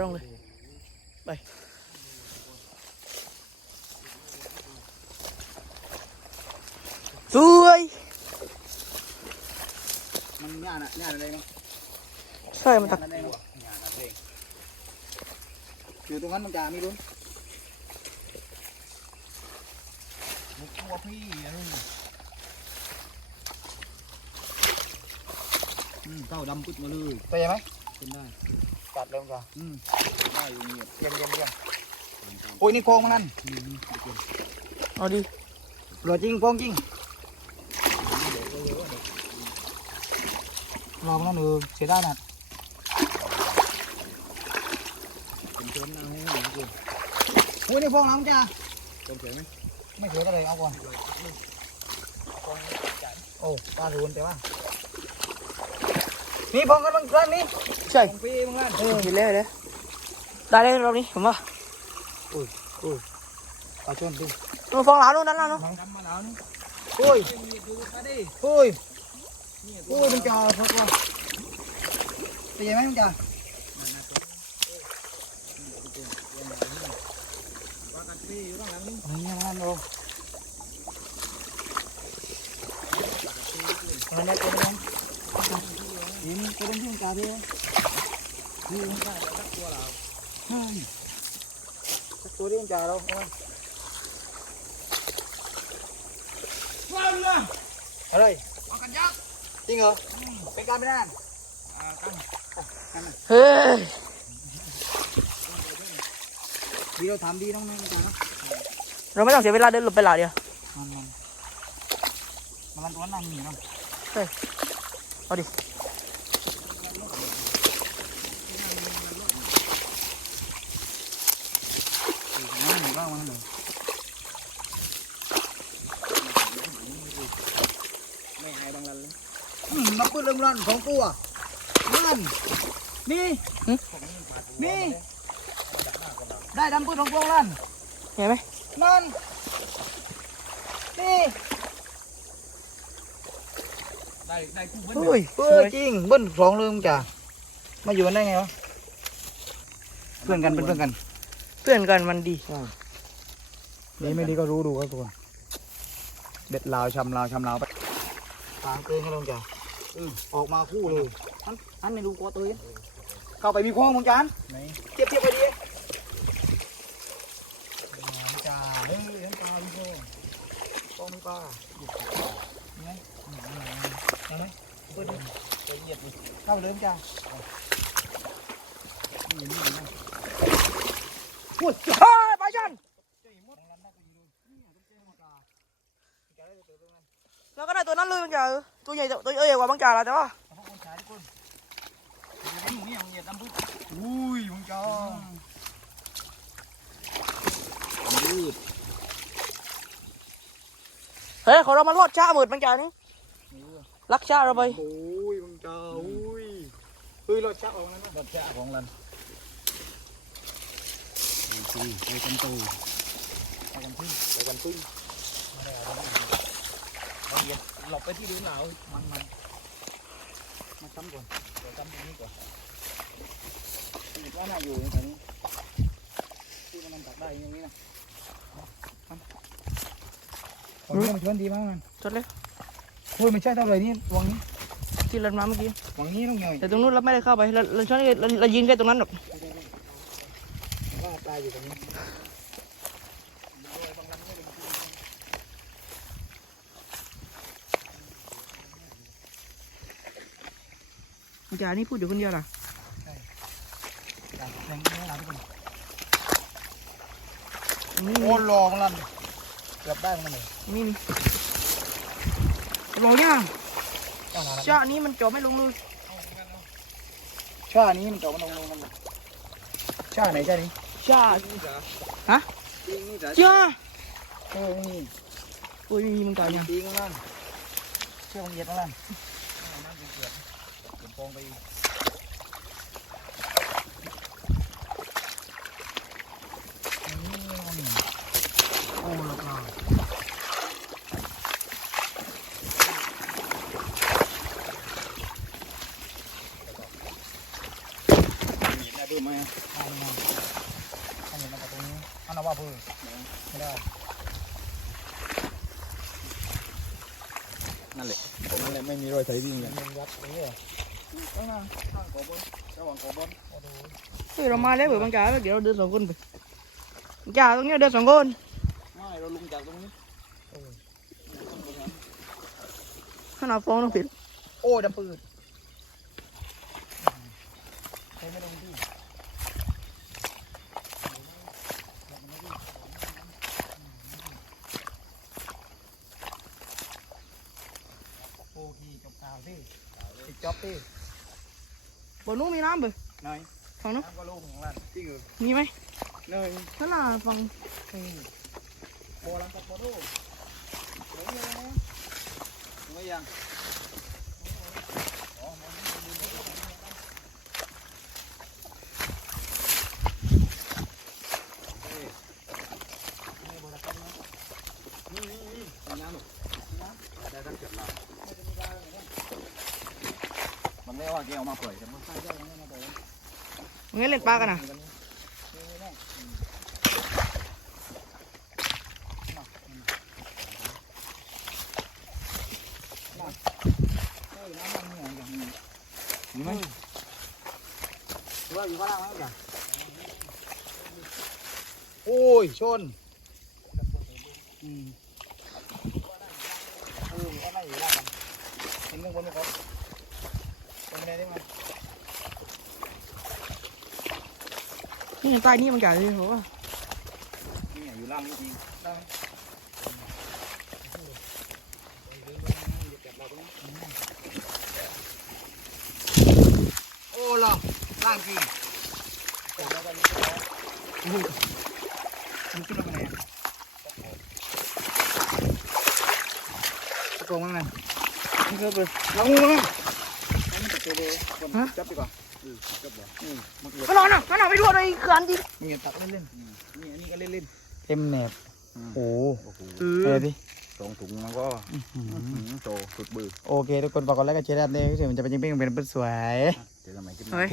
ร่องเลย ไป สวย มันง่ายนะง่ายอะไรเนาะใช่มันตักง่ายอะไรเนาะง่ายนะเองอยู่ตรงนั้นมันจะมีลุ้นมุกตัวพี่อะไรอืมเต้าดำปึ๊ดมาเลยไปไหม เป็นได้กัดเร็วกว่าอืมได้อยู่เงียบเยี่ยมเยี่ยมเยี่ยมโอ้ยนี่โกงมันนั่นเอาดิเหลือจริงโกงจริงรอมันนั่นเออเสียได้น่ะผมเติมน้ำให้หน่อยจริงโอ้ยนี่ฟองน้ำจ้าเติมเสียไหมไม่เสียก็เลยเอาก่อนโอ้ปลารูนแต่ว่า นี่พองกันบางครั้งนี่ใช่ของปีบางครั้งเออเห็นแล้วเห็นแล้วได้เลยรอบนี้ผมว่าปลาชนดินู่นฟองหลาวนู่นนั่นแล้วเนาะดำมาแล้วนี่โอ้ยโอ้ยโอ้ยมันจ่าพอตัวเป็นยังไงมันจ่านี่นั่นโอ้นั่นแหละตัวนั้นนี่มันตัวนั้นที่มันจ่าพี่นี่มันจ่าสักตัวเราสักตัวที่มันจ่าเราเอาไว้อะไรเอากันยักษ์จริง เหรอเป็นการเป็นงานอ่ากันเฮ้ยดีเราทำดีน้องแม่จ้านะเราไม่ต้องเสียเวลาเดินหลบไปหลาวมันมันมันมันตัวนั้นหนีเนาะเอาดินั่นหนีบ้างมันเลยไม่หายดังนั้นเลยมาปืนเรื่องรันของกูอะนั่นนี่นี่ได้ดำปืนของพวกรันเห็นไหมนั่นนี่ได้ได้คู่เบิ้ลอุ้ยเออจริงเบิ้ลสองเรื่องจ้ามาอยู่กันได้ไงวะเพื่อนกันเป็นเพื่อนกัน เพื่อนกันมันดี ดีไม่ดีก็รู้ดูครับทุกคนเด็ดลาวชำลาวชำลาวไปตามเกยให้ลงจ้ะอืมออกมาคู่เลยอันอันไม่ดูกอเตยเข้าไปมีโค้งมึงจานไหนเทียบเทียบไปดีจ้าเฮ้ยเห็นปลาพี่โค้งกองมีปลาเห็นไหมเห็นไหมเปิดดิไปเหยียบดิเข้าไปเลยจ้านี่นี่นะโอ้ยเฮ้ยไปชัน เราก็ได้ตัวนั้นเลยบางจ่าตัวใหญ่ตัวใหญ่กว่าบางจ่าล้วแต่ว่าพวกคนขายทุกคนเห็นหมูนี่ยมึงเหยียดดำพึ่งอุ้ยมึงจ้ายืดเฮ้ยขาเรามาลอดช้าหมือนบางจ่านี่ลักช้าเราไปโอ้ยมึงจ้าอุ้ยเฮ้ยเราชักออกแล้นะรสชาของรันไปกันตูไปกันพึ่งไปกันพึ่ง เราเหยียบหลบไปที่ดินเหนามันมันมาซ้ำก่อนเดี๋ยวจำตรงนี้ก่อนอีกว่าน่าอยู่ในแถวนี้ที่มันตักได้อย่างนี้นะมันมันชวนดีมากมันจดเลยโอ้ยไม่ใช่เท่าไหร่นี่วังนี้ที่เรามาเมื่อกี้วังนี้ต้องใหญ่แต่ตรงนู้นเราไม่ได้เข้าไปเราเราชวยเราเรายิงแค่ตรงนั้นหรอกว่าปลาอยู่ตรงนี้ บางจ่านี่พูดอยู่คนเดียวล่ะแรงนี้หลังทุกคนนี่โอ้ลองลันเกือบได้มันเลยนี่นี่บอกเนี่ยต้องมาช้านี้มันจบไม่ลงเลยชานี้มันจบมันลงลงมันชาไหนชานี้ช้านี่จ้ะฮะปิงนี่จ้ะจ้าเออนี่โอ้ยไม่มีบางจ่าเนี่ยปิงนั่นเชื่อมันเหยียดนั่นนั่นเกือบเกือบฟองไปอีกโอ้ละค่ะได้เพิ่มไหมอันนี้อันนี้มาจากตรงนี้อันนั้นว่าพื้นไม่ได้นั่นแหละนั่นแหละไม่มีรอยไถวิ่งเลยมันยัดตรงนี้เหร อข้างหน้าข้างขอเฮ้ยเรามาแล้วเผื่อบางจ่าเดี๋ยวเราเดินสองคนไปจ่าตรงนี้เดินสองคนไม่เราลงจากตรงนี้ขนาดฟ้องต้องผิดโอ้ดับปืนไม่ลงที่โอ้ทีจบข่าวที่ติดจ็อบที่ บนนู้นมีน้ำเบอไหนฝั่งนู้นน้ำก็ลูกของร้านที่อยู่มีไหมหนึ่งนั่นน่ะฝั่งนี่โบราณกับโบรูสวยเลยนะถึงไม่ยังนี่โบราณกับนะนี่นี่นี่มีน้ำหรอได้ตั้งเจ็ดลายมันไม่ว่าแกเอามาปล่อยกันมั้งใช่ใช่ไม่มาบอก มึงเล่นปลากันนะมีไหมว่าอยู่ข้างล่างไหมจ๊ะโอ้ย ชน อืมเออก็ไม่อยู่ล่างกันเห็นข้างบนไหมครับตรงไหนได้ไหม นี่ยใต้นี่บางจ่เลยเหรอวะนี่อยู่ล่างนี่จริงโอ้ล่ะล่างจริงมันขึ้นมาไงตะโกงมั้งไงนี่ก็ไปลงงูมั้งมันจะจับดีกว่า จับเหรออืมมันนอนอะมันนอนไปดูอะไรเขื่อนดิมึงอย่าตักเล่นนี่อันนี้ก็เล่นๆเต็มแหนบโอ้โหเออดิสองถุงมันก็โตสุดบือโอเค ทุกคนฝากกดไลค์กดแชร์ด้วยนี้ก็เดี๋ยมันจะเป็นยังเป็นเป็นสวยเจอกันใหม่คลิปหน้า